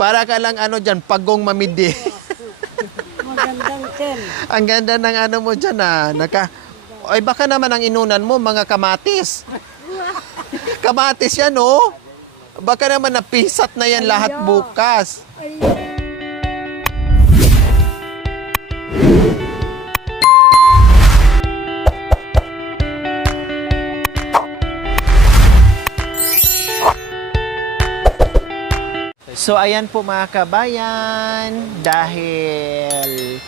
Para ka lang ano dyan, pagong mamidi. Magandang ten. Ang ganda ng ano mo dyan Ay baka naman ang inunan mo, mga kamatis. Kamatis yan, oh. Baka naman napisat na yan lahat bukas. So ayan po mga kabayan, dahil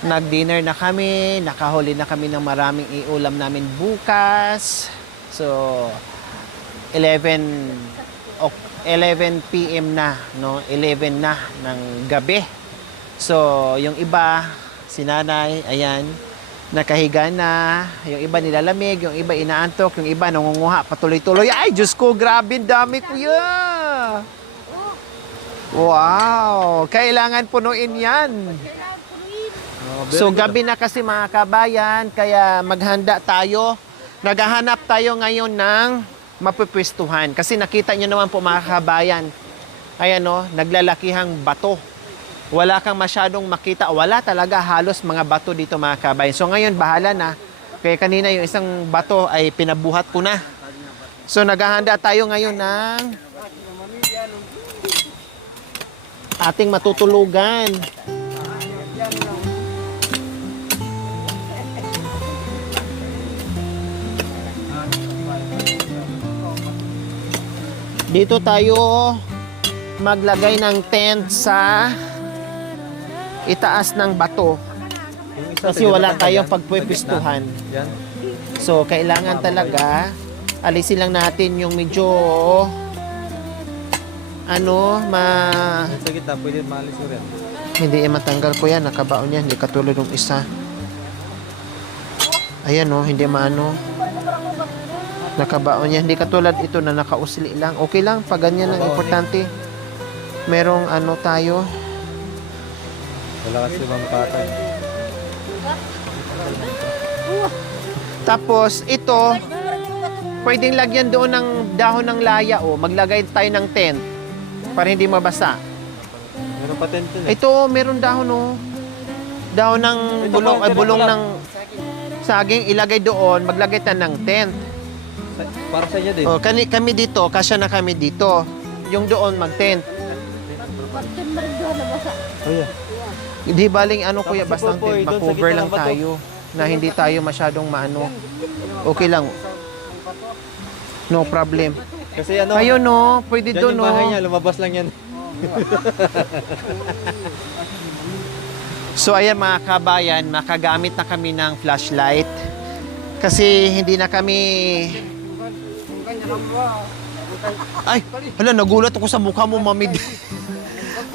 nag-dinner na kami, nakahuli na kami ng maraming iulam namin bukas. So 11 PM na, no? 11 na ng gabi. So yung iba, si nanay, ayan, nakahiga na, yung iba nilalamig, yung iba inaantok, yung iba nangunguha patuloy-tuloy. Ay, Diyos ko, grabe, dami kuya! Wow! Kailangan punuin yan. So gabi na kasi mga kabayan, kaya maghanda tayo. Naghahanap tayo ngayon ng mapipwestuhan. Kasi nakita nyo naman po mga kabayan, ayan o, naglalakihang bato. Wala kang masyadong makita. Wala talaga, halos mga bato dito mga kabayan. So ngayon, bahala na. Kaya kanina yung isang bato ay pinabuhat ko na. So naghahanda tayo ngayon ng ating matutulugan. Dito tayo maglagay ng tent sa itaas ng bato. Kasi wala tayong pagpwepistuhan. So kailangan talaga alisin lang natin yung medyo sa gitna, pwede maalis mo rin. hindi matanggal ko yan, nakabaon yan, hindi katulad ng isa. Ayan hindi maano. Nakabaon yan, hindi katulad ito na nakausli lang. Okay lang, pag ganyan ang importante. Merong tayo. Wala kasi ibang patay. Tapos ito, pwedeng lagyan doon ng dahon ng laya maglagay tayo ng tent para hindi mabasa. Meron pa tent dun Ito, meron dahon dahon ng bulong ng saging, ilagay doon, maglagay tayo ng tent. Para sa inyo din. Kami dito, kasya na kami dito. Yung doon mag-tent. Oh yeah. Hindi baling kuya, Tapos basta Popoy, doon sa ma-cover gitna lang ng bato. tayo na hindi tayo masyadong maano. Okay lang. No problem. Kasi Ayun pwede dyan doon yung bahay niya, lumabas lang yan. So ayan mga kabayan, makagamit na kami ng flashlight. Kasi hindi na kami... Ay, hala, nagulat ako sa mukha mo, Mami.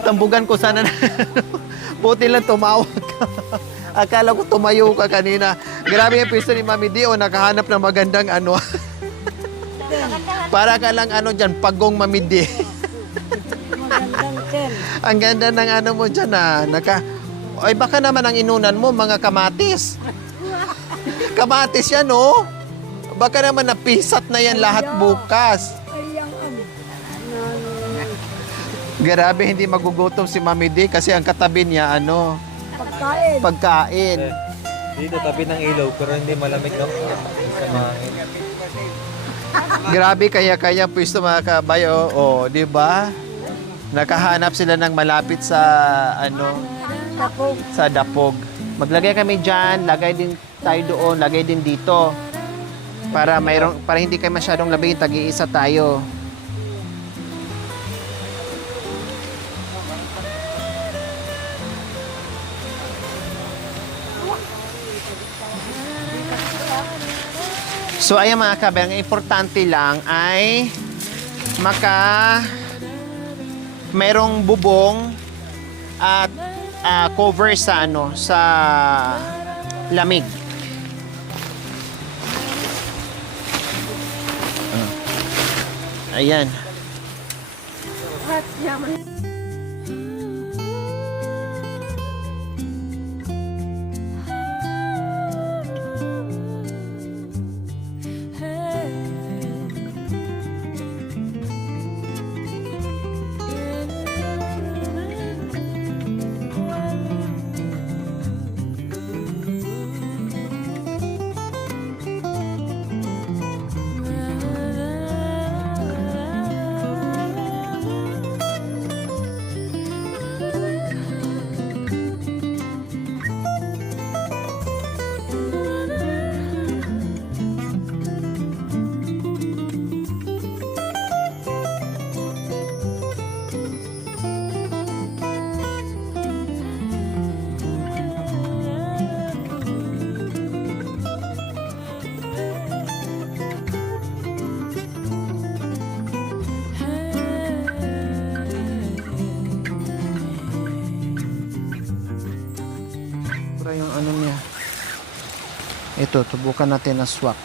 Tambugan ko sana na. Buti lang tumawag ka. Akala ko tumayo ka kanina. Grabe yung pwesto ni Mami D, nakahanap ng magandang Para ka lang dyan, pagong Mami D. Magandang ten. Ang ganda ng mo dyan Ay baka naman ang inunan mo, mga kamatis. Kamatis yan Baka naman napisat na yan lahat bukas. Grabe, hindi magugutom si Mami D kasi ang katabi niya Pagkain. pagkain. Dito, tabi ng ilaw, pero hindi malamig no? Sa mahangin. Grabe, kaya pwesto mga kabayo. Di ba? Nakahanap sila ng malapit sa Tapos, sa dapog. Maglagay kami diyan, lagay din tayo doon, lagay din dito. Para hindi kayo masyadong labing, tag-iisa tayo. So ayan mga kabayan, ang importante lang ay merong bubong at cover sa sa lamig. Ayan. at yaman. Ito, tubukan natin na swak.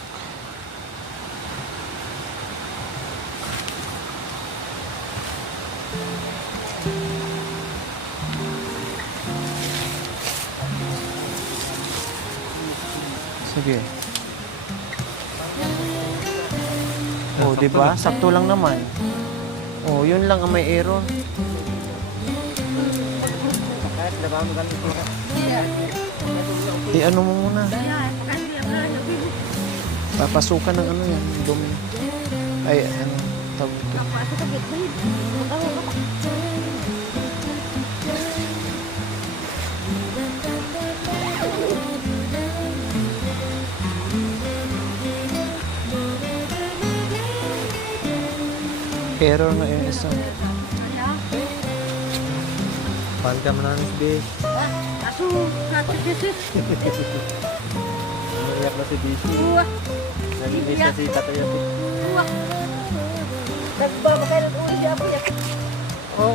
Sige. Oh, di ba? Sakto lang naman. Oh, yun lang ang may error. Ano mo muna. Papasukan ng ano yan, dumi. Ay, ano, tawag ito. Error na yung isa. Pahal ka mo na ng Bish. Umiyak na si Bish. Nag-Bish na si Tatay Yapi. Nagbamakailan ulit siya po yan. Oh,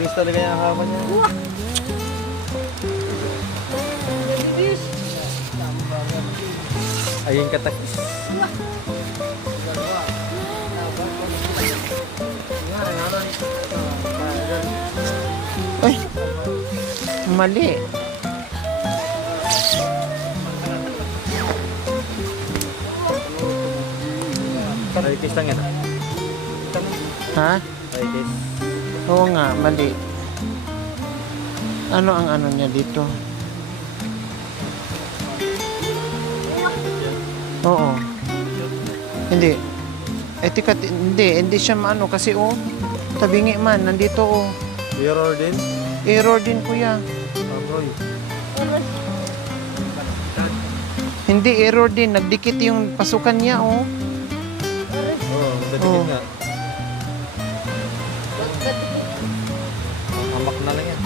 Bish talaga yung hama niya. Ayun katakis. Ay, mali. Raitis lang yan. Ha? Raitis. Oo nga, mali. Ano ang ano niya dito? Oo. Hindi. Etikat, hindi siya maano kasi tabingi man, nandito Error din. Error din kuya. Amoy. Hindi, error din. Nagdikit yung pasukan niya Oo, magdadikit Oo. nga. Hamak na lang yan.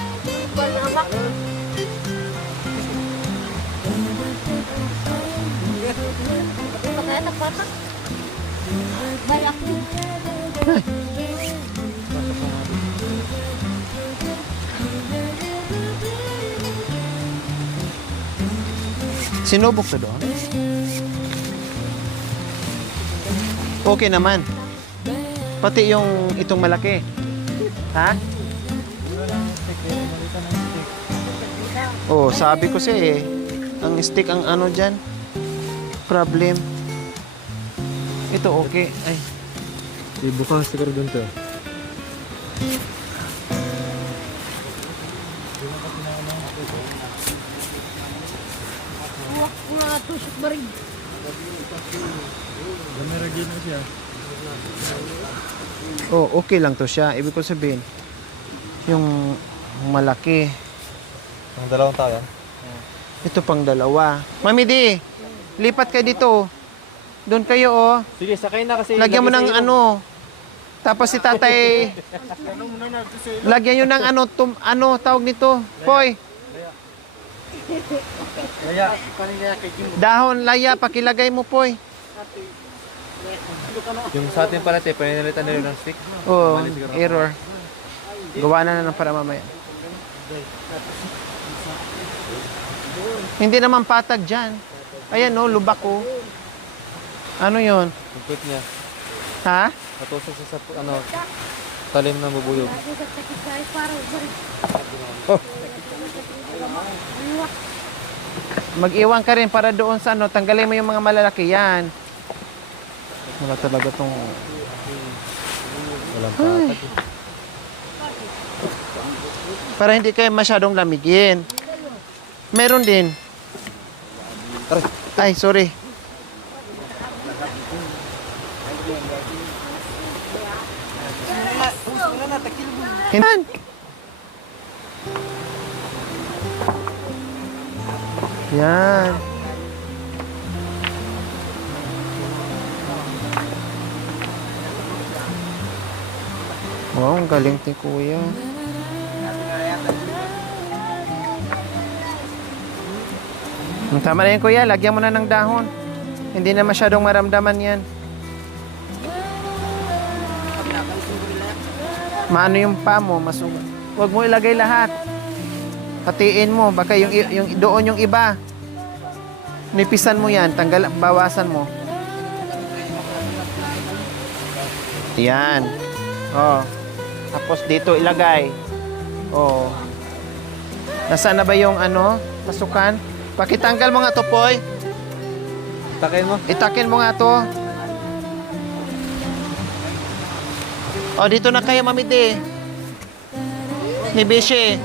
Sinubok to doon. Okay naman. Pati yung itong malaki. Ha? Oh, sabi ko siya ang stick ang ano dyan. Problem. Ito okay. Ay, Ibukas siguro dun to. Tusok ba rin? Gamera din na siya. oh, okay lang to siya. Ibig ko sabihin, yung malaki. Ang dalawang tao yan. Ito pang dalawa. Mami di, lipat kayo dito. Doon kayo Sige, sakay na kasi. Lagyan mo ng ano. Tapos si tatay, lagyan nyo ng ano tawag nito? Poy, Kaya, dahon laya, pakilagay mo poy. yung sa atin pala, pinalitan nila ng stick. Oh, Bali siguro. error. Gawa na lang para mamaya. Hindi naman patag dyan. Ayan lubak Ano yon? Yung foot niya. Ha? Natusok siya sa, talim ng bubuyog. Mag-iwan ka rin para doon sa tanggalin mo yung mga malalaki yan. Wala talaga tong... Walang patag. Para hindi kayo masyadong lamigin. Meron din. Ay, sorry. Hinan. Yan. Wow, ang galing ni Kuya. Tama na yan, Kuya. Lagyan mo na ng dahon. Hindi na masyadong maramdaman yan. Maano yung pa mo, masugat. Huwag mo ilagay lahat. Hatiin mo, baka yung doon yung iba. Nipisan mo yan. Bawasan mo. Yan. Oh. Tapos dito ilagay. Oh. Nasaan na ba yung ano? Pasukan? Pakitanggal mo nga to, Poy. Takin mo. Itakin mo nga to. Oh, dito na kayo, Mami D. Ni Bishi.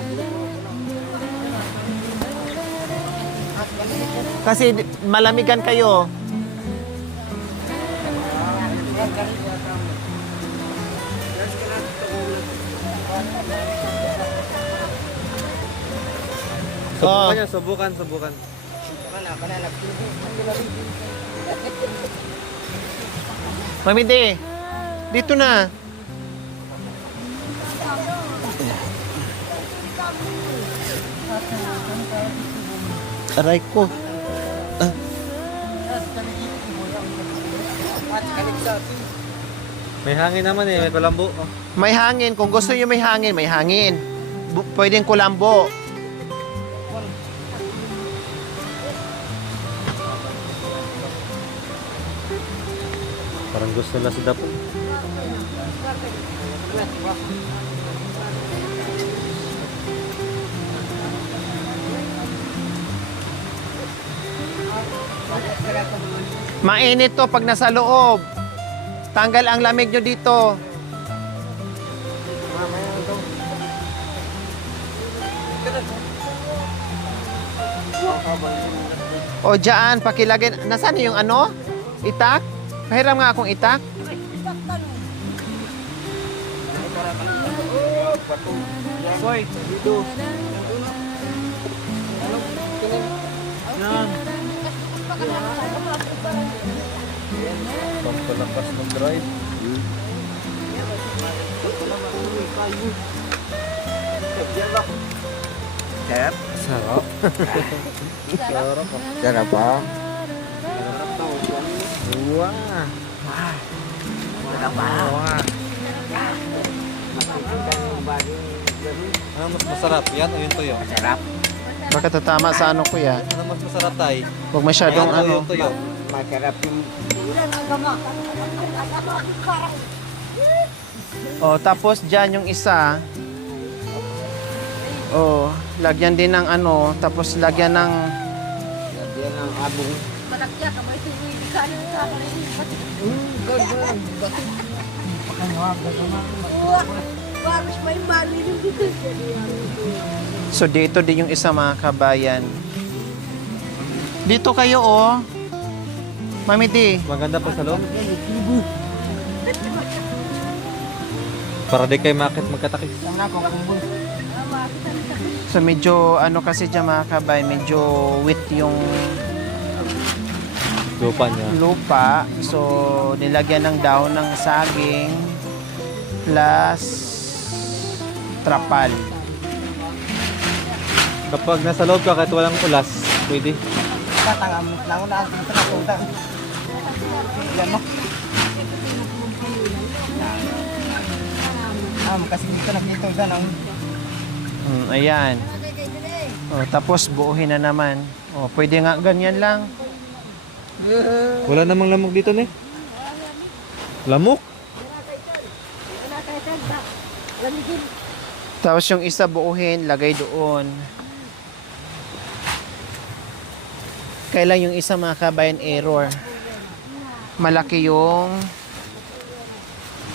Kasi malamigan kayo. Subukan Oh. niya, subukan. Mami D, dito na. Aray ko. May hangin naman eh, may kulambo. Oh. May hangin. Kung gusto nyo may hangin, may hangin. Pwedeng kulambo. Parang gusto nila sa dapo. Mainit to pag nasa loob. Tanggal ang lamig nyo dito. O dyan, pakilagay. Nasaan yung ano? Itak? Pahiram nga akong itak. Boy, dito. Yan. Pampalakas ng drive. Sarap. Sarap. Sarap. Sarap pa. Wah. Sarap pa. Wah. Ano mas masarap? Yan o yung tuyo? Sarap. Baka tatama sa ano kuya. Ano mas masarap tay? Huwag masyadong Yan o ano. yung tuyo? Masarap yung O, tapos dyan yung isa. O, lagyan din ng ano. Tapos lagyan ng... yan ang abong. Malakya ka, may tuloy. Kano sa akin ay Gagawin. Baros may mali yung dito. So, dito din yung isa mga kabayan. Dito kayo, oh. Mami D. Maganda pa sa loob. Para di kayo makit magkatakis. So, medyo ano kasi dyan mga kabayan, medyo wet yung Lupa niya. lupa. So, nilagyan ng dahon ng saging plus trapal. Kapag nasa loob ka kahit walang ulas, pwede. Tatangamit lang ako na ang tinatutang. Yan mo. Kasi dito nakita dyan ang Ayan. O, tapos buuhin na naman. O, pwede nga ganyan lang. Wala namang lamok dito ne. Lamok? Tapos yung isa buuhin, lagay doon. Kailan yung isa mga kabayan error. Malaki yung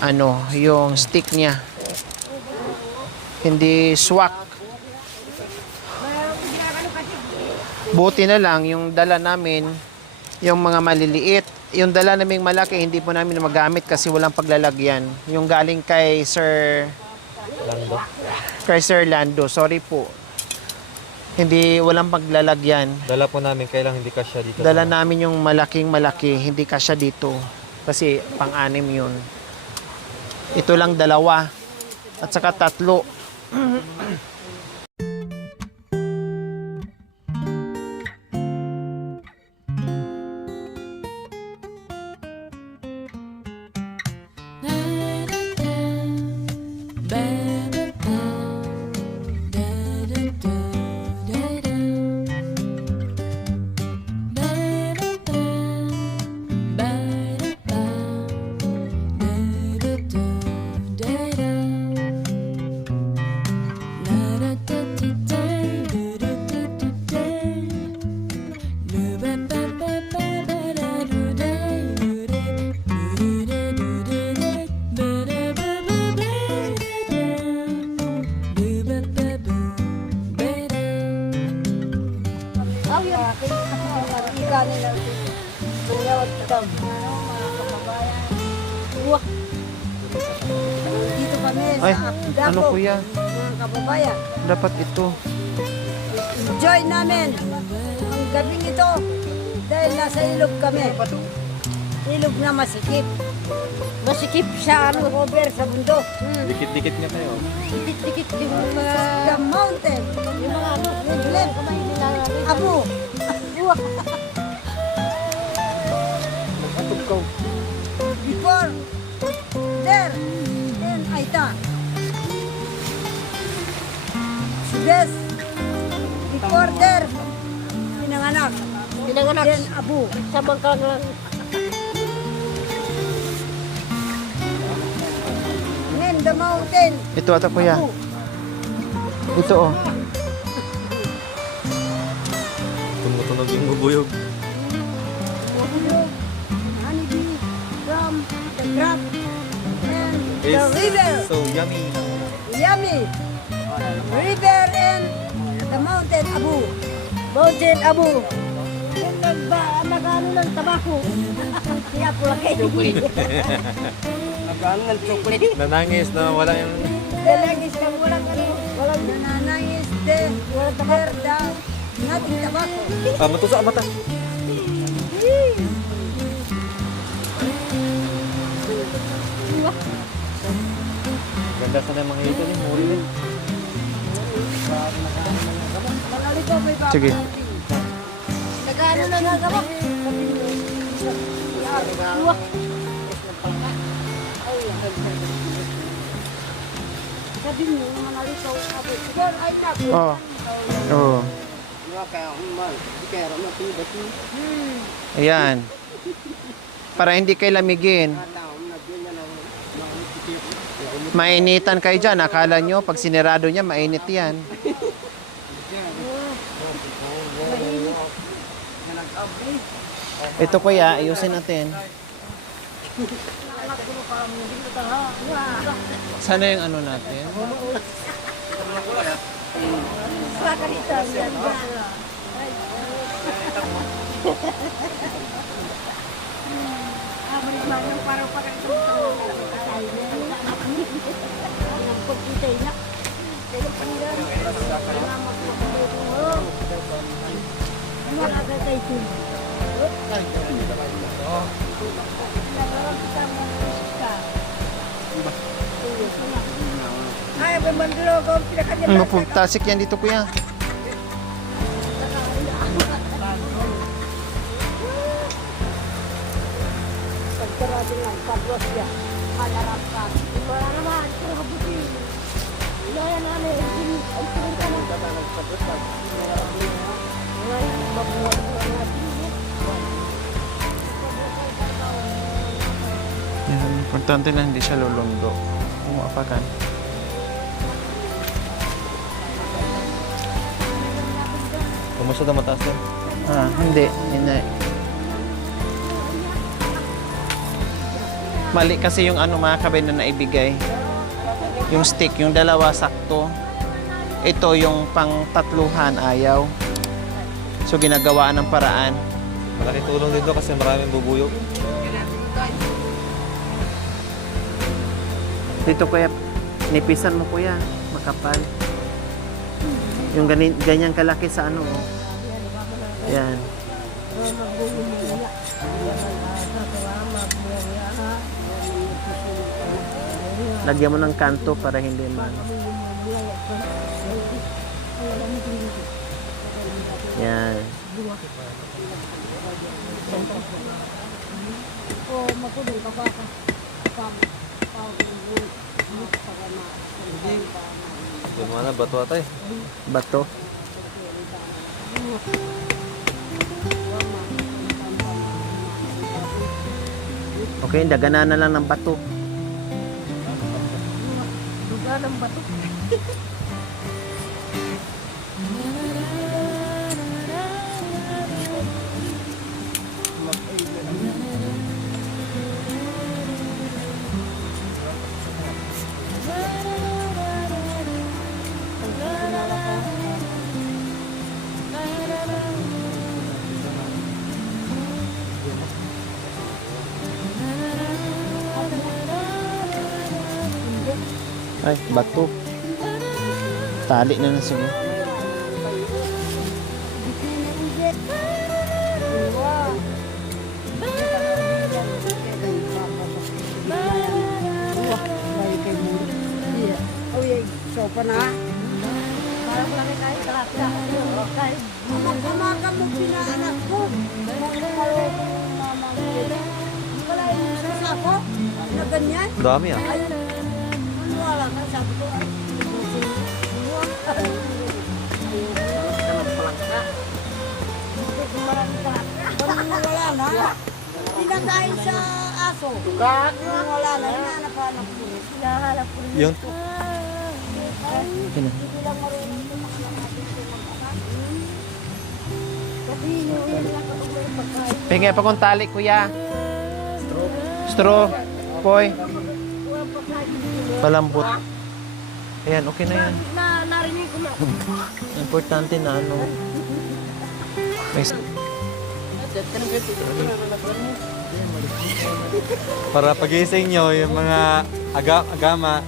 ano, yung stick niya. Hindi swak. Buti na lang yung dala namin, yung mga maliliit. Yung dala naming malaki, hindi po namin magamit kasi walang paglalagyan. Yung galing kay Sir Lando. Kay Sir Lando, sorry po. Hindi, walang paglalagyan. Dala po namin, kailang hindi kasya dito. Dala namin yung malaking malaki, hindi kasya dito. Kasi pang-anim yun. Ito lang dalawa. At saka tatlo. kanin na tingawat kita. Mga kababayan. Wah. Dito kami Ay, sa ano Dapog, kuya? mga kababayan. Dapat ito. Enjoy namin ang gabing ito dahil nasa ilog kami. Ilog na masikip. Masikip sa ano, cover sa bundok. Dikit-dikit nga kayo. Dikit-dikit yung mga... The mountain. Yung mga ano, liblib. Abo. Before, there, then Aita. Yes. Before there, pinanganak. Pinanganak. Then Abu. Sa bangkang Name the mountain. Ito ata kuya. Abu. Ito oh. Tumutunog yung bubuyog. Honeybee from the crop and the It's river. so yummy. Yummy. River and the mountain Abu. Mountain Abu. Yung nag-ano ng tabako. Kaya pula kayo. Nagkaan ng chocolate. Nanangis na wala yung... Dalagis na walang ano. Walang nananangis. Walang tabako. Nothing tabako. Matusa ang mata. Ganda sana yung mga hito niya. Muli din. Malali ko may baka. Sige. Nagano na nagabak. Wah. Sabi mo, malali ko. Siguro ay tako. Oh. Oh. Ayan. Para hindi kayo lamigin. Mainitan kayo dyan. Akala nyo, pag sinirado niya, mainit yan. Ito kuya, ayusin natin. Sana yung ano natin? Sakarita yan. Parang ay, bumandalo ko pinakanya. Mapagtasik yan dito kuya. Pagkarado lang, pagwas niya. Malarap ka. Wala naman, pero kabuti. Ilaya na ano, ang tingin ka lang. Ngay, mabuhat ko lang natin. Yan, importante lang hindi siya lulundo. Umapakan. Kumusta na mataas yan? Hindi. Hindi. Mali kasi yung ano mga kabay na naibigay. Yung stick, yung dalawa sakto. Ito yung pang tatluhan, ayaw. So ginagawaan ng paraan. Malaking tulong dito kasi maraming bubuyog. Dito kuya, nipisan mo kuya, makapal. Yung ganyang kalaki sa ano. Oh. Yan. Lagyan mo ng kanto para hindi man. Yan. Doon mo na, bato atay. Bato. Okay, daganan na lang ng bato. Duga ng bato. Ay, bato. Tali na na siguro. So pa na. Parang laki tayo talapia. Kumakam mo pinaanak ko. Wala yung sasako na ganyan. Dami ah. Ay, wala ka, sabi ko. Wala na. Pinakain sa aso. Wala na. Hinahanap-hanap ko. Hinahanap ko. Yung Hindi lang marunong tumakbo natin tumakbo. Kasi yun lang kapag may pagkain. Pingi pa kong tali, kuya. Straw. Poy. Palambot. Ayan, okay na yan. Narinig ko na. Importante na ano. May... para pagising nyo, yung mga agama,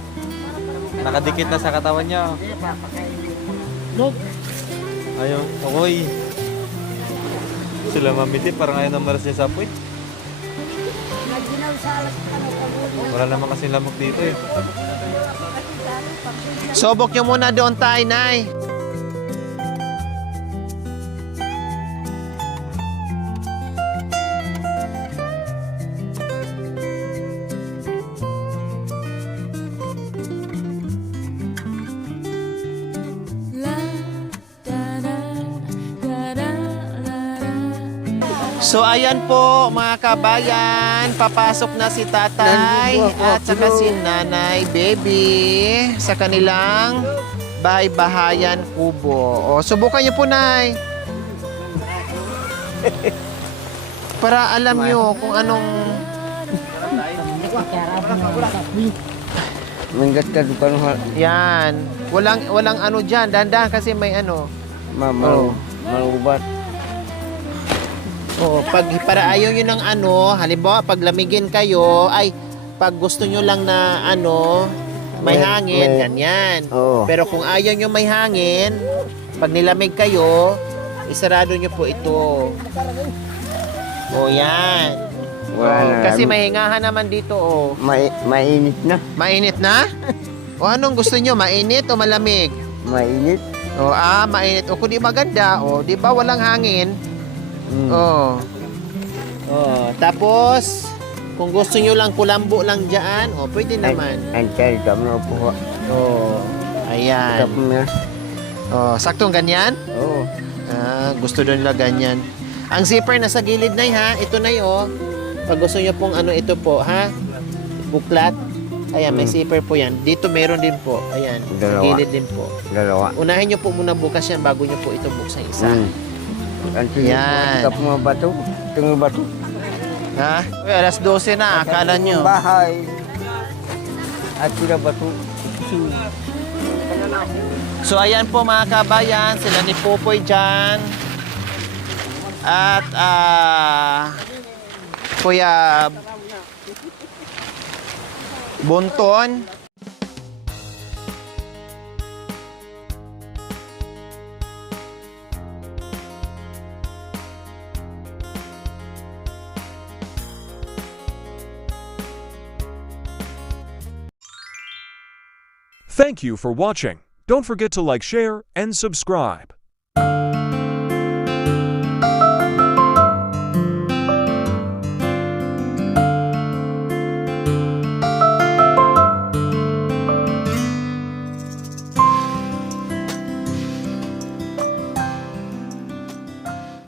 nakadikit na sa katawan nyo. Ayun, okoy. Sila mamiti, parang ayaw na maras niya sa apoy. Naginaw sa alas ano. Wala naman kasi lamok dito eh. Sobok nyo muna doon tayo, Nay. So ayan po mga kabayan, papasok na si tatay at saka si nanay baby sa kanilang bahay-bahayan kubo. O, subukan niyo po, Nay. Para alam niyo kung anong... Yan. Walang ano dyan. Dahan-dahan kasi may ano. Malubat. Oo, para ayaw nyo ng ano, halimbawa pag lamigin kayo, ay pag gusto nyo lang na ano, may hangin, ganyan. Oo. Pero kung ayaw nyo may hangin, pag nilamig kayo, isarado nyo po ito. O yan. Wala Oo, na. kasi may hingahan naman dito, oh. Mainit na. Mainit na? O anong gusto nyo, mainit o malamig? Mainit. O mainit. O kung di maganda, o di ba walang hangin? Oh. Oh, tapos kung gusto niyo lang kulambo lang diyan, oh, pwede naman. Antay kami po. Oh. Ayan. Kami. Oh, saktong ganyan? Oo. Gusto doon nila ganyan. Ang zipper nasa gilid na ha. Ito na 'yo. Pag gusto niyo pong ano ito po, ha? Buklat. Ayan, may zipper po yan. Dito meron din po. Ayan, sa Dalawa. gilid din po. Dalawa. Unahin niyo po muna bukas yan bago niyo po ito buksan isa. Antay Yan. mga bato. Tingin bato. Ha? Uy, alas 12 na, akala nyo. Bahay. At sila bato. So ayan po mga kabayan, sila ni Popoy dyan. At Kuya Bonton. Thank you for watching. Don't forget to like, share, and subscribe.